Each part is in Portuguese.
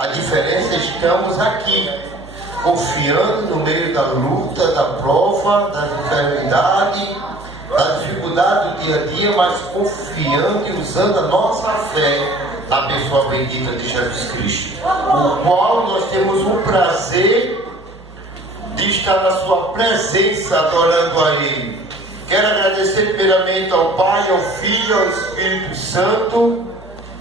A diferença é que estamos aqui, confiando no meio da luta, da prova, da enfermidade, da dificuldade do dia a dia, mas confiando e usando a nossa fé na pessoa bendita de Jesus Cristo, o qual nós temos o prazer de estar na sua presença adorando a Ele. Quero agradecer primeiramente ao Pai, ao Filho, ao Espírito Santo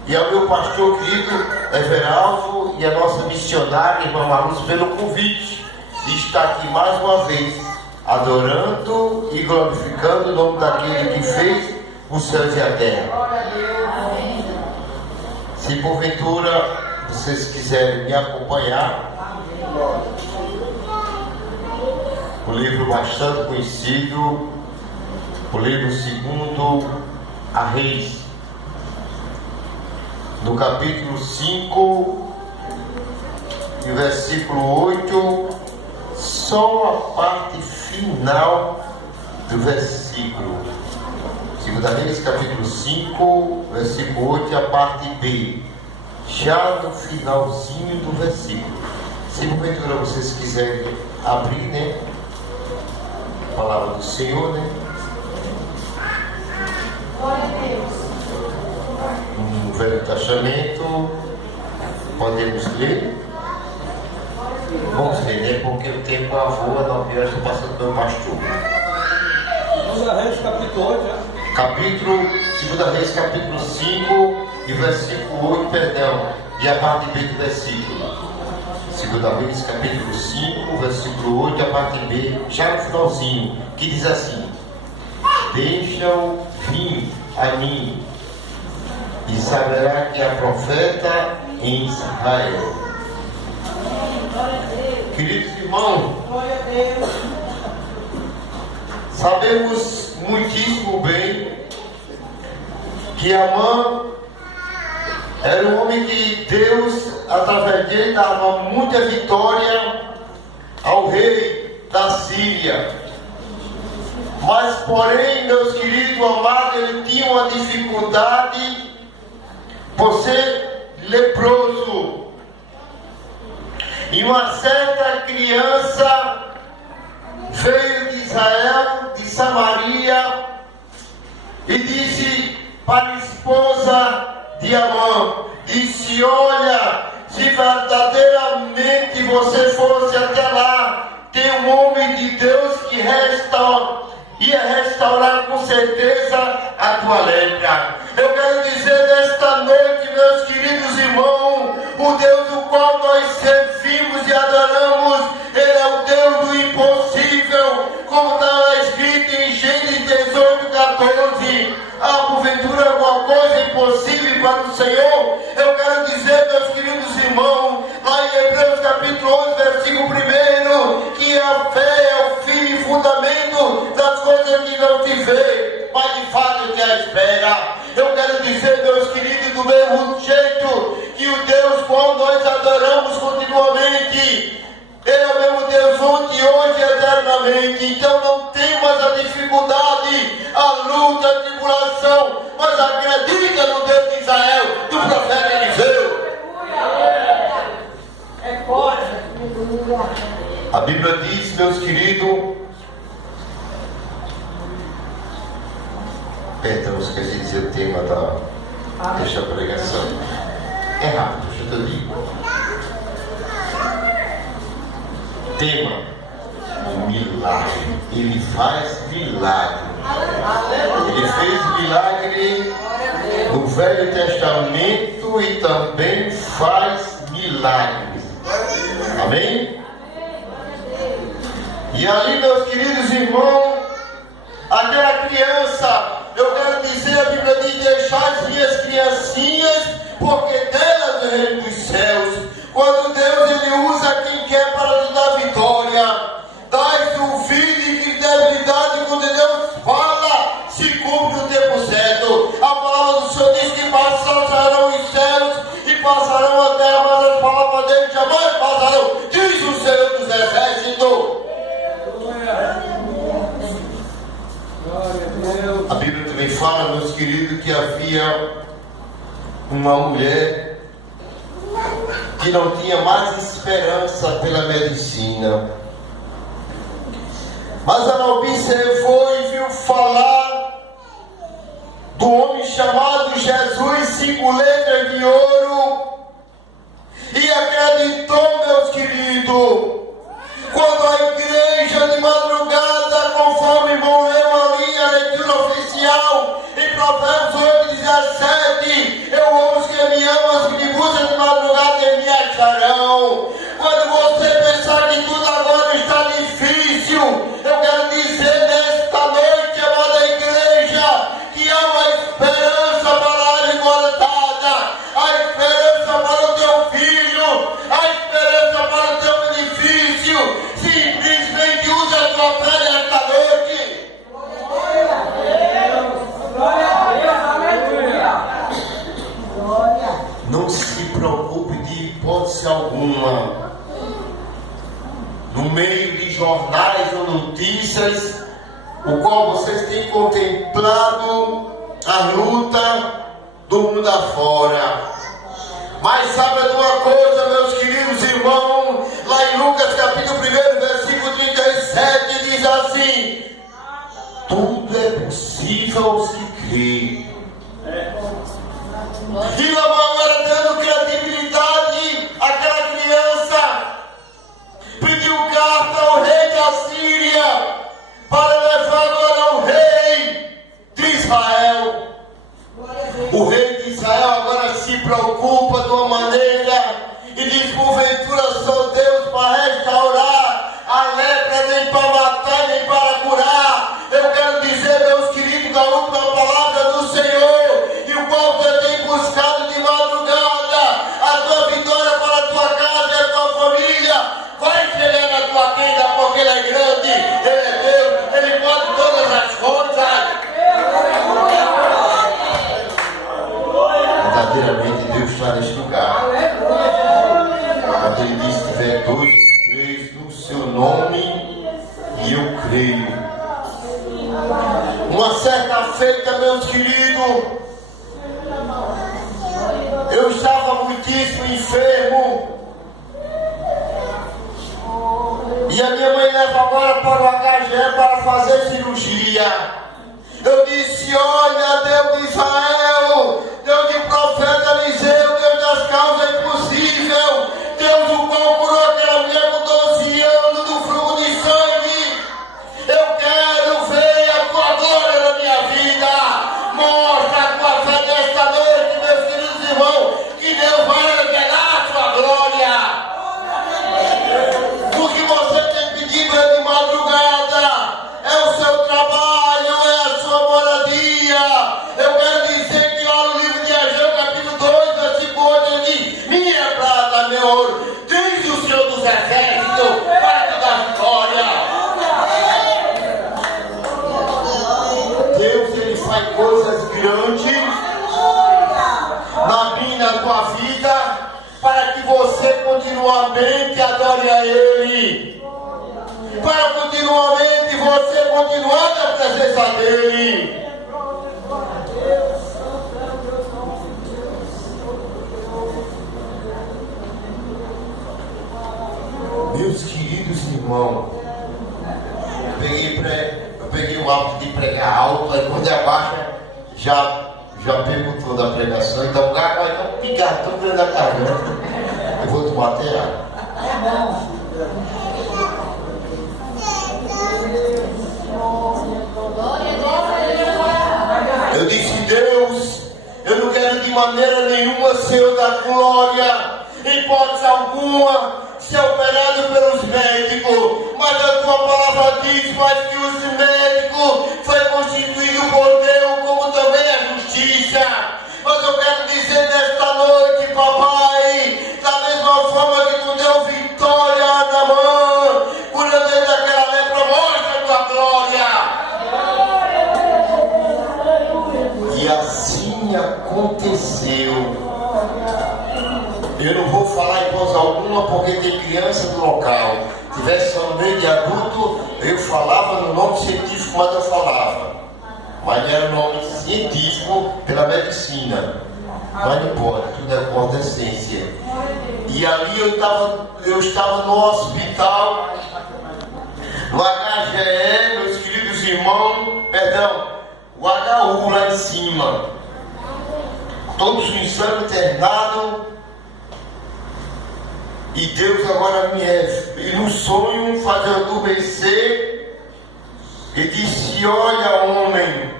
e ao meu pastor querido Everaldo e a nossa missionária, irmã Marluz, pelo convite de estar aqui mais uma vez, adorando e glorificando o nome daquele que fez os céus e a terra. Se porventura vocês quiserem me acompanhar, o livro bastante conhecido, o livro segundo a Reis, no capítulo 5 e versículo 8, só a parte final do versículo. Segunda Reis, capítulo 5, versículo 8, a parte B, já no finalzinho do versículo. Se porventura vocês quiserem abrir, né, a palavra do Senhor, né? Glória a Deus. No Velho Testamento, podemos ler? Vamos ler, né? Porque o tempo voa, 9 horas, estou passando pelo pastor. Segunda Reis, capítulo 8, já. Segunda Reis, capítulo 5 e versículo 8, perdão, e a parte B do versículo. Segunda Reis, capítulo 5, versículo 8, a parte B, já no finalzinho, que diz assim: deixa-o vir a mim, e saberá que há profeta em Israel. Queridos irmãos, sabemos muitíssimo bem que Amã era um homem que Deus, através dele, dava muita vitória ao rei da Síria. Mas, porém, meus queridos amados, ele tinha uma dificuldade por ser leproso. E uma certa criança veio de Israel, de Samaria, e disse para a esposa de Amã, disse: olha, se verdadeiramente você fosse até lá, tem um homem de Deus que ia restaurar com certeza a tua lepra. Eu quero dizer nesta noite, meus queridos irmãos, o Deus do qual nós servimos e adoramos, Ele é o Deus do impossível, como está escrito em Gênesis 18:14. Há porventura alguma coisa impossível para o Senhor? Eu quero dizer, meus queridos irmãos, lá em Hebreus capítulo 11, versículo 1, que a fé é o fim e fundamento das coisas que não se vê, mas de fato te espera. Eu quero dizer, meus queridos, do mesmo jeito que o Deus qual nós adoramos continuamente, Ele é o mesmo Deus ontem, hoje e eternamente. Então não tem mais a dificuldade, a luta, a tribulação, mas acredita no Deus de Israel, do profeta Eliseu. É forte. A Bíblia diz, meus queridos, perdão, esqueci de dizer o tema desta pregação. É rápido, deixa eu te dizer. Tema: milagre. Ele faz milagre. Ele fez milagre no Velho Testamento e também faz milagres. Amém? E ali, meus queridos irmãos, aquela criança, eu quero dizer, a Bíblia diz: deixai as minhas criancinhas, porque delas é o reino dos céus. Quando Deus ele usa quem quer para lhe dar vitória, dai-se o filho de que debilidade, quando Deus fala, se cumpre o tempo certo. A palavra do Senhor diz que passarão os céus e passarão a terra, mas as palavras dele jamais passarão, diz o Senhor dos Exércitos. A Bíblia também fala, meus queridos, que havia uma mulher que não tinha mais esperança pela medicina. Mas ela observou e viu falar do homem chamado Jesus, 5 letras de ouro, e acreditou, meus queridos. Quando a igreja de madrugada, conforme vão ler ali a leitura oficial, em Provérbios 8:17, eu amo os que me amam, os que me buscam de madrugada e me acharão. Quando você pensar que tudo agora está difícil, eu quero dizer nesta noite, amada igreja, que há uma esperança para a área cortada, a esperança para o teu filho, a esperança para o teu benefício. Simplesmente usa a tua fé nesta noite. Glória a Deus. Glória a Deus. Aleluia. Não se preocupe de hipótese alguma. No meio de jornais ou notícias, o qual vocês têm contemplado a luta do mundo afora. Mas sabe de uma coisa, meus queridos irmãos, lá em Lucas capítulo 1, versículo 37, diz assim: tudo é possível se crer. E lá agora dando credibilidade àquela criança, pediu carta ao rei da Síria para levar agora ao rei de Israel. O rei de Israel agora se preocupa de uma maneira e diz: porventura sou Deus para restaurar a lepra, nem para matar, nem para curar. Eu quero dizer, meus queridos, a última palavra do Senhor, e o qual você tem buscado de madrugada, a tua vitória para a tua casa e a tua família, vai chegar na tua tenda, porque Ele é grande, Ele é Deus, Ele pode todas as coisas. Verdadeiramente Deus está neste lugar. Quando Ele diz que tiver 2 ou 3 no seu nome, e eu creio. Uma certa feita, meus queridos, eu estava muitíssimo enfermo, e a minha mãe leva agora para o HGE para fazer cirurgia. Eu disse: olha, Deus de Israel, Deus do profeta Eliseu, Deus das causas impossíveis, Deus o qual curou aquela mulher com 12 anos do fluxo de sangue. Eu quero ver a tua glória na minha vida. Mostra a tua fé nesta noite, meus queridos irmãos, que Deus vai revelar a tua glória. O que você tem pedido é de madrugada, é o seu trabalho, é a sua moradia. Eu quero dizer que lá no livro de Ageu, capítulo 2, versículo 8, ele diz: minha prata, meu ouro, diz o Senhor dos Exércitos, para te dar vitória. Deus, Ele faz coisas grandes na minha, na tua vida, para que você continuamente adore a Ele, para continuamente você continuar na presença dEle. Meus queridos irmãos, eu peguei o hábito de pregar alto, aí quando abaixa, já pego toda a pregação, então o cara vai dar um picartão dentro da garganta. Eu vou tomar até água. Eu disse: Deus, eu não quero de maneira nenhuma ser da glória, em hipótese alguma, ser operado pelos médicos, mas a tua palavra diz: mas que os médicos foi constituído por Deus, como também a justiça. Mas eu quero dizer nesta noite, papai, da mesma forma que tu deu vitória na mão, curando ele daquela lepra, mostra a tua glória. E assim aconteceu. Eu não vou falar em voz alguma porque tem criança do local. Se tivesse só no meio de adulto, eu falava no nome científico, mas eu falava. Mas não era nome científico pela medicina. Mas não pode, tudo é por essência. E ali eu estava no hospital, no HGE, meus queridos irmãos, o HU lá em cima. Todos os exames internados. E Deus agora e no sonho faz eu adormecer. E disse: olha, homem,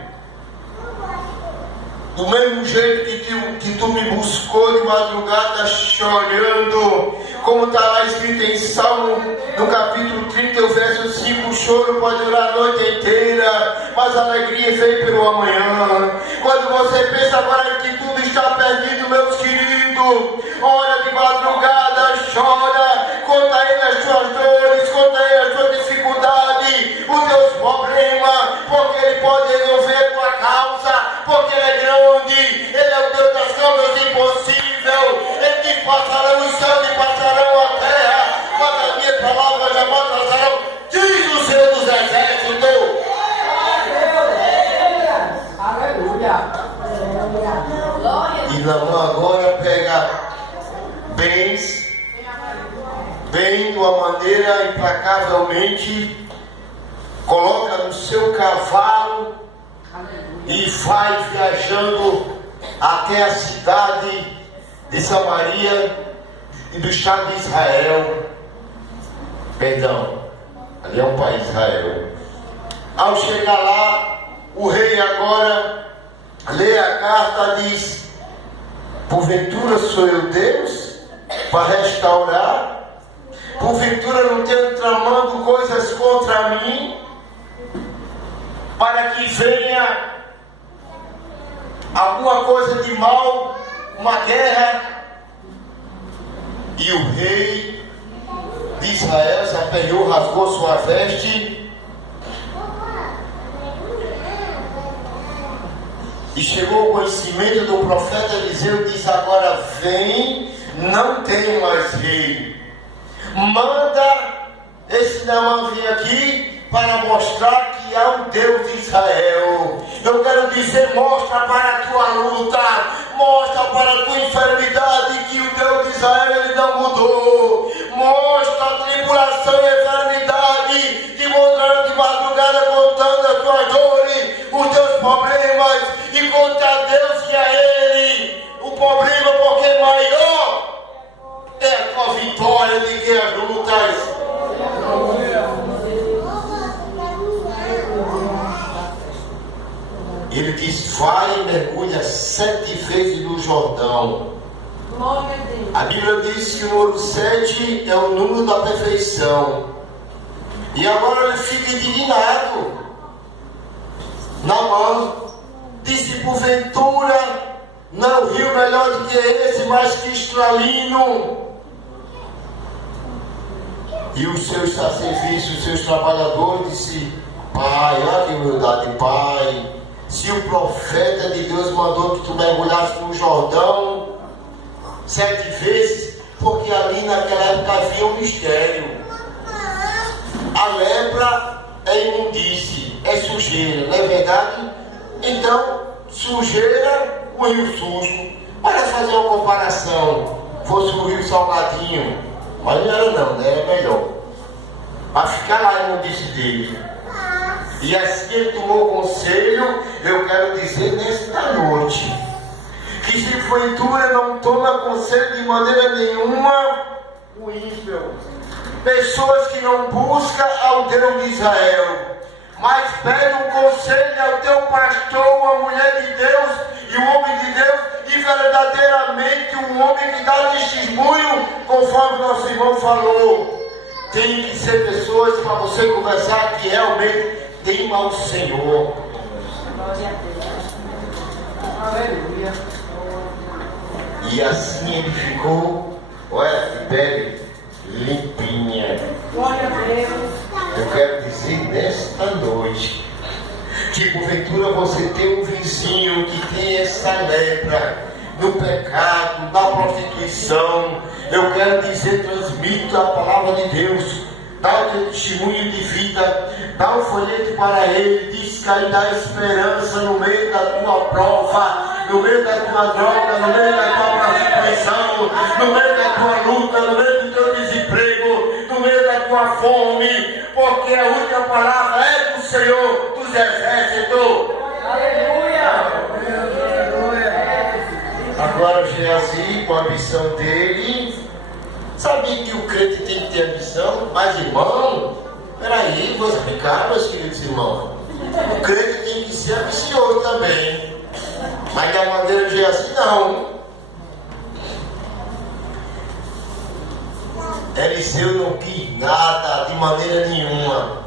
do mesmo jeito que tu me buscou de madrugada chorando, como está lá escrito em Salmo, no capítulo 30, o verso 5, o choro pode durar a noite inteira, mas a alegria vem pelo amanhã. Quando você pensa agora que tudo está perdido, meus queridos, hora de madrugada, chora, conta a ele as suas dores, conta a ele as suas dificuldades, os teus problemas, porque ele pode resolver a tua causa, porque ele é grande, ele é o Deus das causas impossíveis. Ele diz: passarão os céus e passarão a terra, mas a minha palavra jamais passarão, diz o Senhor dos Exércitos. Aleluia. E na mão agora pega bens, bem de uma maneira implacavelmente, coloca no seu cavalo e vai viajando até a cidade de Samaria e do estado de Israel. Perdão, ali é um país, Israel. Ao chegar lá, o rei agora lê a carta, diz: porventura sou eu Deus para restaurar? Porventura não tenho tramando coisas contra mim, para que venha alguma coisa de mal, uma guerra? E o rei de Israel se aperreou, rasgou sua veste e chegou ao conhecimento do profeta Eliseu. Diz: agora vem, não tem mais rei, manda esse Naamã vir aqui para mostrar que há um Deus de Israel. Eu quero dizer: mostra para a tua luta, mostra para a tua enfermidade que o Deus de Israel ele não mudou. Mostra a tribulação e a enfermidade, te mostrando de madrugada, contando as tuas dores, os teus problemas, e conta a Deus que é Ele o problema, porque maior é a tua vitória de que as lutas. Ele diz: vai e mergulha 7 vezes no Jordão. A Bíblia diz que o número 7 é o número da perfeição. E agora ele fica indignado. Naamã disse: porventura não rio melhor do que esse, mais cristalino. E os seus a serviço, os seus trabalhadores, disse: pai, olha que humildade, pai, se o profeta de Deus mandou que tu mergulhasse no Jordão 7 vezes, porque ali naquela época havia um mistério. A lepra é imundície, é sujeira, não é verdade? Então, sujeira, o rio sujo. Para fazer uma comparação, fosse o rio Salgadinho, mas não era não, né? Era melhor, para ficar lá a imundície dele. E assim ele tomou conselho. Eu quero dizer nesta noite que se porventura não toma conselho de maneira nenhuma, o ímpio, pessoas que não buscam ao Deus de Israel, mas pede um conselho ao teu pastor, a mulher de Deus e o homem de Deus, e verdadeiramente um homem que dá testemunho, conforme nosso irmão falou. Tem que ser pessoas para você conversar que realmente tema ao Senhor. Aleluia. E assim ele ficou, olha, bebe, limpinha. Glória a Deus. Eu quero dizer nesta noite que porventura você tem um vizinho que tem essa lepra no pecado, na prostituição. Eu quero dizer: transmita a palavra de Deus, dá o teu testemunho de vida, dá um folheto para ele, diz que ele dá esperança no meio da tua prova, no meio da tua droga, no meio da tua prostituição. trabalho, no meio da tua luta, no meio do teu desemprego, no meio da tua fome, porque a última palavra é do Senhor dos Exércitos. Aleluia! Agora Geazi, com a missão dele, sabia que o crente tem que ter a missão, mas irmão, peraí, vou explicar, meus queridos irmãos. O crente tem que ser ambicioso também, mas da maneira de Geazi não. Eliseu não quis nada de maneira nenhuma.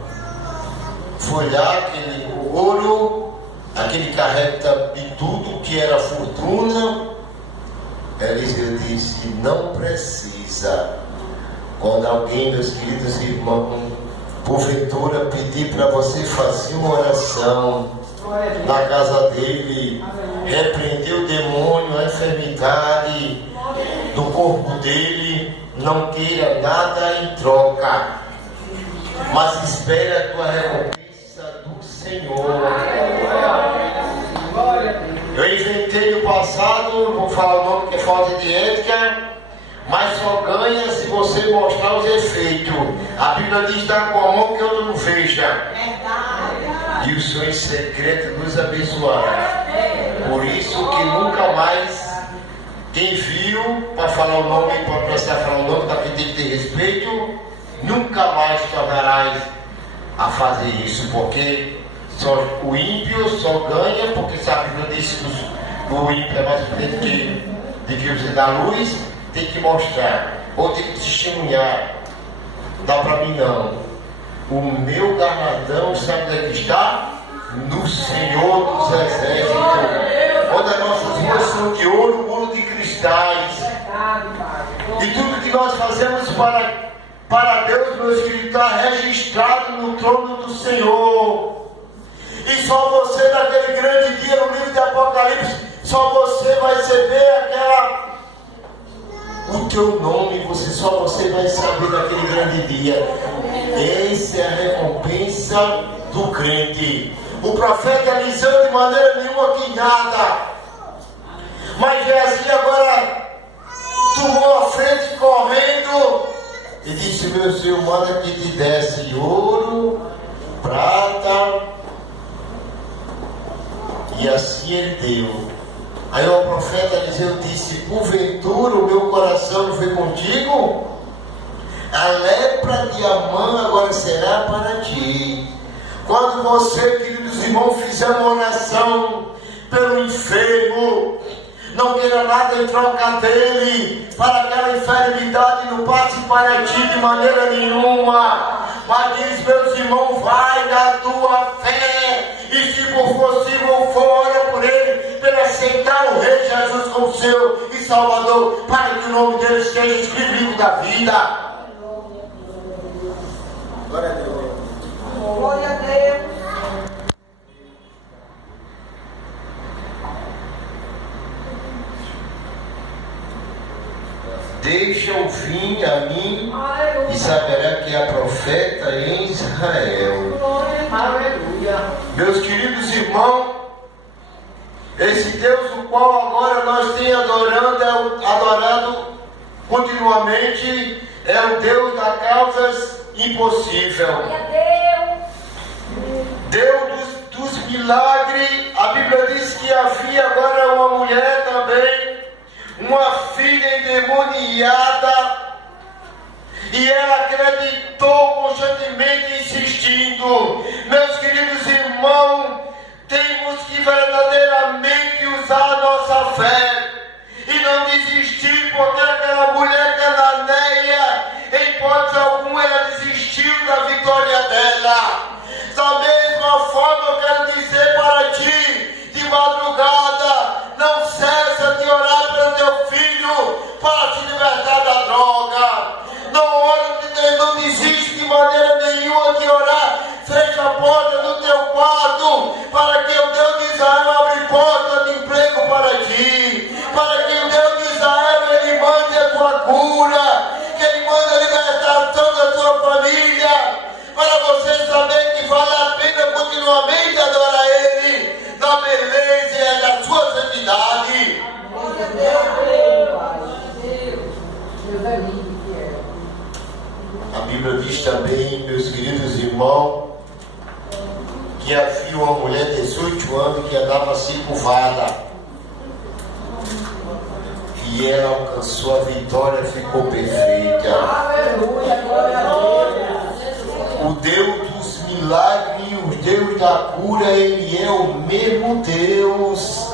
Foi lá aquele ouro, aquele carreta de tudo que era fortuna. Eliseu disse: não precisa. Quando alguém, meus queridos irmãos, porventura pedir para você fazer uma oração na casa dele, repreender o demônio, a enfermidade do corpo dele, não queira nada em troca, mas espere a tua recompensa do Senhor. Eu inventei no passado, não vou falar o nome que é falta de ética, mas só ganha se você mostrar os efeitos. A Bíblia diz: dá com a mão que eu não veja. E o Senhor em secreto nos abençoará. Por isso que nunca mais, quem viu, para falar o nome, para prestar falar o nome, para quem tem que ter respeito, nunca mais tornarás a fazer isso, porque só o ímpio só ganha, porque sabe que eu disse que o ímpio é mais prudente de que você dá luz, tem que mostrar, ou tem que testemunhar. Dá para mim não. O meu galardão, sabe onde é que está? No Senhor dos Exércitos. Onde as nossas ruas são de ouro, ouro de cristais. E tudo que nós fazemos para Deus, meus queridos, está registrado no trono do Senhor. E só você, naquele grande dia, no livro de Apocalipse, só você vai receber o teu nome, só você vai saber naquele grande dia. Essa é a recompensa do crente. O profeta Eliseu, de maneira nenhuma, que nada. Mas Geazi agora tomou a frente correndo e disse: meu Senhor, manda que te desse ouro, prata. E assim ele deu. Aí o profeta Eliseu disse: porventura o meu coração não foi contigo? A lepra de Amã agora será para ti. Quando você, queridos irmãos, fizer uma oração pelo enfermo, não queira nada em troca dele, para aquela enfermidade não passe para ti de maneira nenhuma. Mas diz: meus irmãos, vai na tua fé, e se for possível, ora por ele, para ele aceitar o Rei Jesus como seu e Salvador, para que o nome dele esteja escrito no livro da vida. Glória a Deus. Glória a Deus. Deixa-o vir a mim e saberá que há profeta em Israel. Aleluia. Meus queridos irmãos, esse Deus o qual agora nós temos adorado continuamente, é o Deus das causas impossíveis. Deus dos milagres. A Bíblia diz que havia agora uma mulher também, uma filha endemoniada, e ela acreditou constantemente, insistindo. Meus queridos irmãos, temos que verdadeiramente usar a nossa fé e não desistir, porque aquela mulher cananeia, em hipótese alguma, ela desistiu da vitória dela. Da mesma forma, eu quero dizer para ti, de madrugada, não cessa de orar pelo teu filho para se libertar da droga. Não desiste de maneira nenhuma de orar. Fecha a porta do teu quarto para que o Deus de Israel abra Bíblia diz também, meus queridos irmãos, que havia uma mulher de 18 anos que andava assim curvada. E ela alcançou a vitória, ficou perfeita. Aleluia, glória a Deus. O Deus dos milagres, o Deus da cura, Ele é o mesmo Deus.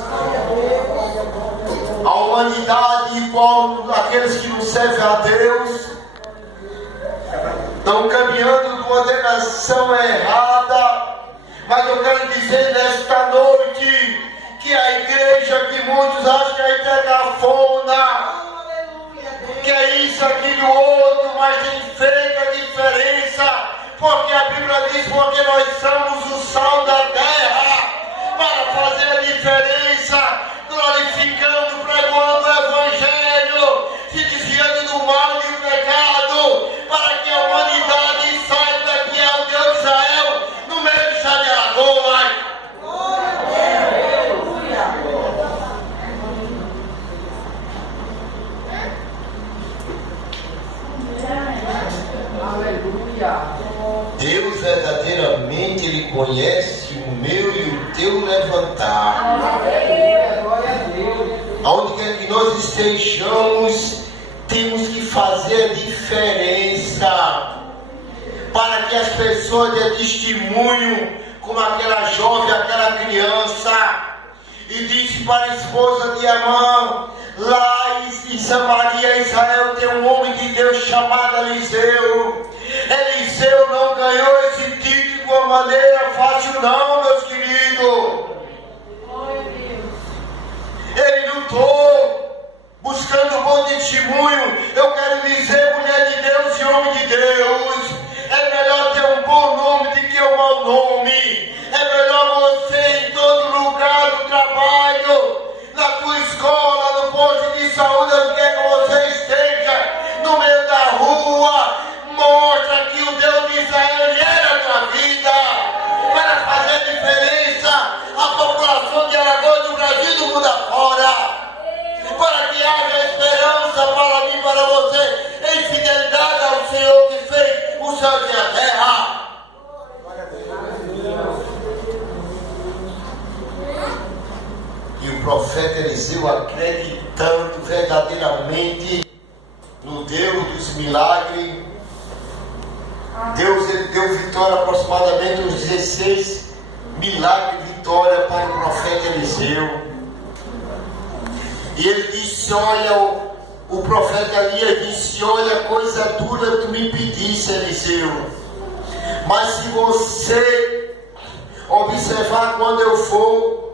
A humanidade, igual aqueles que não servem a Deus, estão caminhando numa direção errada. Mas eu quero dizer nesta noite que a igreja, que muitos acham que é megafona, que é isso, aquilo, outro, mas tem feito a diferença, porque a Bíblia diz, porque nós somos o sal da terra, para fazer a diferença, glorificando, pregando o Evangelho, se desviando do mal e do pecado, para que a humanidade saiba que é o Deus de Israel no meio do estado de Alagoas. Deus verdadeiramente Ele conhece o meu e o teu levantar. Aonde quer que nós estejamos, temos que fazer a diferença para que as pessoas dêem testemunho, como aquela jovem, aquela criança, e disse para a esposa de Amã, lá em Samaria, Israel, tem um homem de Deus chamado Eliseu. Eliseu não ganhou esse título de uma maneira fácil não, meus queridos. Ele lutou, buscando bom testemunho. Eu quero dizer, mulher de Deus e homem de Deus, é melhor ter um bom nome do que um mau nome. É melhor você em todo lugar do trabalho, na tua escola, no posto de saúde, onde quer que você esteja, no meio da rua, mostra que o Deus de Israel era a tua vida, para fazer diferença à população de Alagoas, do Brasil e do mundo afora, para que haja esperança para mim, para você, em fidelidade ao Senhor que fez o céu e a terra. E o profeta Eliseu, acreditando verdadeiramente no Deus dos milagres, Deus ele deu vitória, aproximadamente uns 16 milagres de vitória para o profeta Eliseu. E ele disse, olha, o profeta Elias disse, olha, coisa dura tu me pedisse, Eliseu, mas se você observar quando eu for,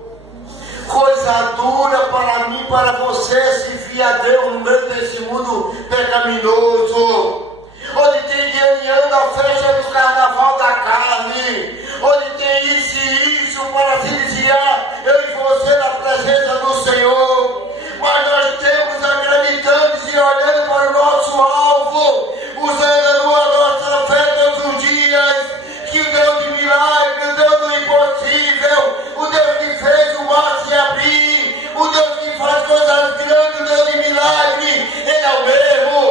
coisa dura para mim, para você, servir a Deus no meio desse mundo pecaminoso, onde tem guerreando a festa do carnaval da carne, onde tem isso e isso para se desviar eu e você na presença do Senhor. Mas nós temos acreditando e olhando para o nosso alvo, usando a nossa fé todos os dias, que o Deus de milagre, o Deus do impossível, o Deus que fez o mar se abrir, o Deus que faz coisas grandes, o Deus de milagre, Ele é o mesmo.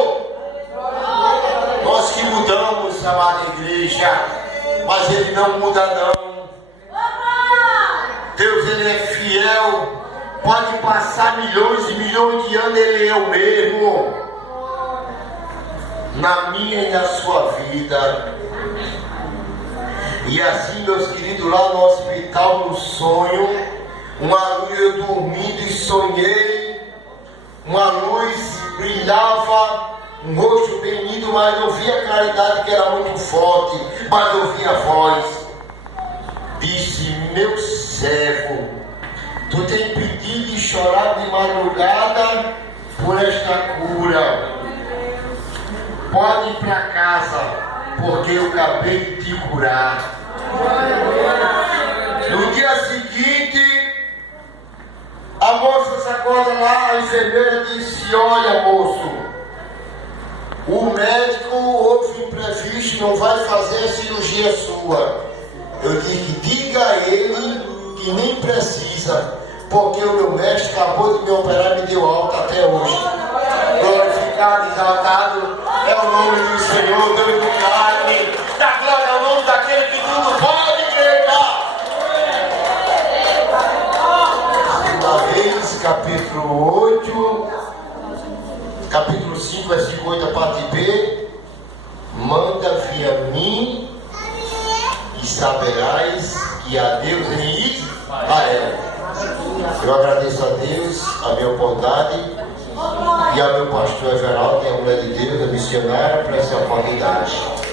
Nós que mudamos, amada igreja, mas Ele não muda não. Deus Ele é fiel, pode passar milhões e milhões de anos, Ele é o mesmo, na minha e na sua vida. E assim, meus queridos, lá no hospital, no sonho, uma luz, eu dormindo e sonhei, uma luz brilhava, um rosto bem lindo, mas eu via a claridade que era muito forte, mas eu via a voz. Disse, meu servo, tu tem pedido e chorado de madrugada por esta cura. Pode ir para casa, porque eu acabei de te curar. No dia seguinte, a moça se acorda lá, a enfermeira disse, olha moço, o médico houve imprevisto, não vai fazer a cirurgia sua. Eu disse, diga a ele que nem precisa, porque o meu médico acabou de me operar e me deu alta até hoje. Glorificado, exaltado é o nome do Senhor, Deus do milagre. Dá glória ao nome daquele que tudo pode, igreja. Reis, capítulo 8, capítulo 5, versículo 8, a parte B. Manda vir a mim e saberás que há Deus em Israel. Eu agradeço a Deus a minha oportunidade e ao meu pastor Everaldo, que é a mulher de Deus, a missionária, por essa oportunidade.